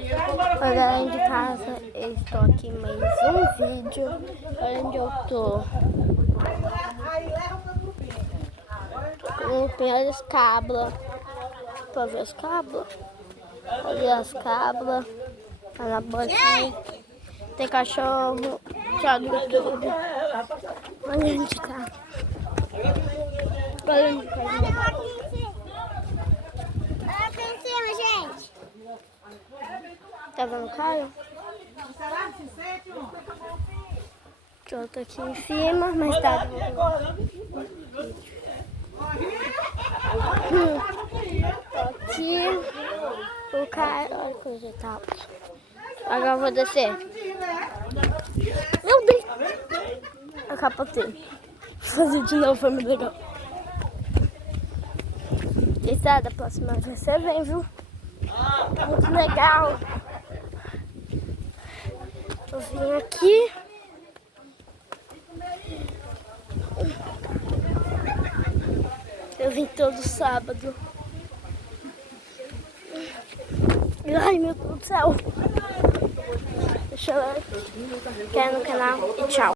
Oi, galera de casa, eu estou aqui em mais um vídeo. Olha onde eu tô. Olha as cabras. Pra ver as cabras. Olha as cabras. Tá na bolsinha. Tem cachorro. Tchau do YouTube. Olha onde tá. Olha onde tá. Aqui em cima, gente. Tá vendo o Caio? Eu tô aqui em cima, mas tá. Aqui o Caio. Olha que coisa tá. Agora eu vou descer. Meu Deus! Eu capotei. Vou fazer de novo, foi muito legal. E sabe, da próxima vez você vem, viu? Muito legal. Eu vim aqui. Eu vim todo sábado. Ai, meu Deus do céu. Deixa eu ver. Quer no canal e tchau.